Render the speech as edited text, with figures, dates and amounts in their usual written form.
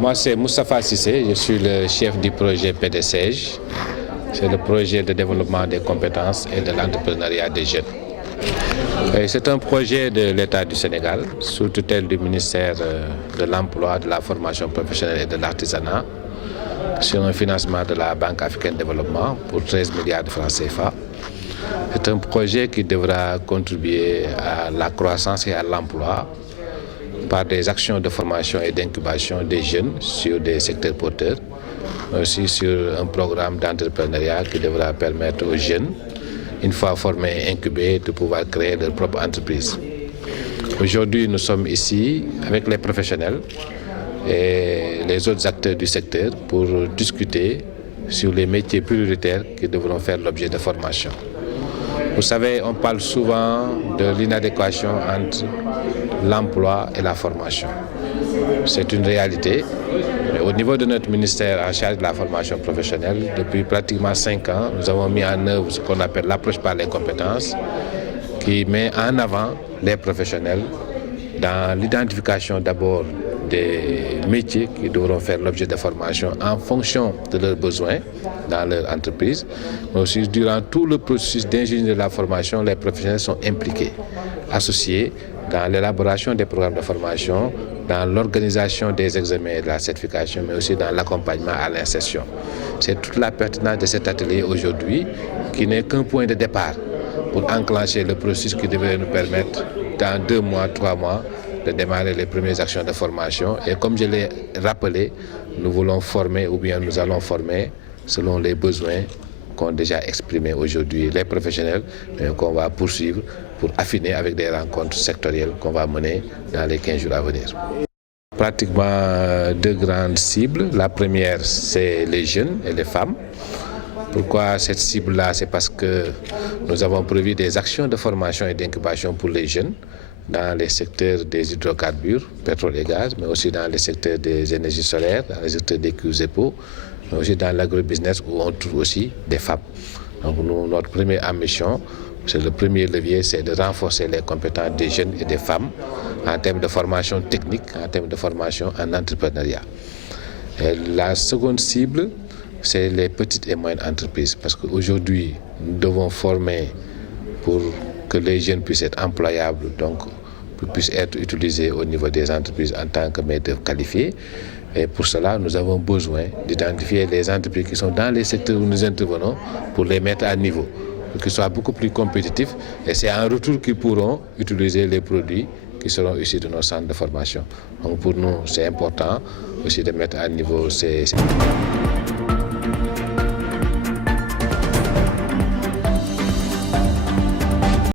Moi, c'est Moustapha Sissé, je suis le chef du projet PDCEJ. C'est le projet de développement des compétences et de l'entrepreneuriat des jeunes. C'est un projet de l'État du Sénégal, sous tutelle du ministère de l'Emploi, de la formation professionnelle et de l'artisanat, sur un financement de la Banque africaine de développement pour 13 milliards de francs CFA. C'est un projet qui devra contribuer à la croissance et à l'emploi par des actions de formation et d'incubation des jeunes sur des secteurs porteurs, mais aussi sur un programme d'entrepreneuriat qui devra permettre aux jeunes, une fois formés et incubés, de pouvoir créer leur propre entreprise. Aujourd'hui, nous sommes ici avec les professionnels et les autres acteurs du secteur pour discuter sur les métiers prioritaires qui devront faire l'objet de formation. Vous savez, on parle souvent de l'inadéquation entre l'emploi et la formation. C'est une réalité, mais au niveau de notre ministère en charge de la formation professionnelle, depuis pratiquement 5 ans, nous avons mis en œuvre ce qu'on appelle l'approche par les compétences, qui met en avant les professionnels dans l'identification d'abord des métiers qui devront faire l'objet de formation en fonction de leurs besoins dans leur entreprise, mais aussi durant tout le processus d'ingénierie de la formation, les professionnels sont impliqués, associés dans l'élaboration des programmes de formation, dans l'organisation des examens et de la certification, mais aussi dans l'accompagnement à l'insertion. C'est toute la pertinence de cet atelier aujourd'hui qui n'est qu'un point de départ pour enclencher le processus qui devrait nous permettre, dans 2 mois, 3 mois, de démarrer les premières actions de formation. Et comme je l'ai rappelé, nous voulons former ou bien nous allons former selon les besoins qu'ont déjà exprimés aujourd'hui les professionnels, mais qu'on va poursuivre pour affiner avec des rencontres sectorielles qu'on va mener dans les 15 jours à venir. Pratiquement 2 grandes cibles. La première, c'est les jeunes et les femmes. Pourquoi cette cible-là? C'est parce que nous avons prévu des actions de formation et d'incubation pour les jeunes dans les secteurs des hydrocarbures, pétrole et gaz, mais aussi dans les secteurs des énergies solaires, dans les secteurs des cuivres et peaux, mais aussi dans l'agrobusiness où on trouve aussi des femmes. Donc notre première ambition, c'est le premier levier, c'est de renforcer les compétences des jeunes et des femmes en termes de formation technique, en termes de formation en entrepreneuriat. Et la seconde cible, c'est les petites et moyennes entreprises, parce qu'aujourd'hui, nous devons former pour que les jeunes puissent être employables, donc puissent être utilisés au niveau des entreprises en tant que main-d'œuvre qualifiée. Et pour cela, nous avons besoin d'identifier les entreprises qui sont dans les secteurs où nous intervenons pour les mettre à niveau, pour qu'ils soient beaucoup plus compétitifs. Et c'est en retour qu'ils pourront utiliser les produits qui seront issus de nos centres de formation. Donc pour nous, c'est important aussi de mettre à niveau ces...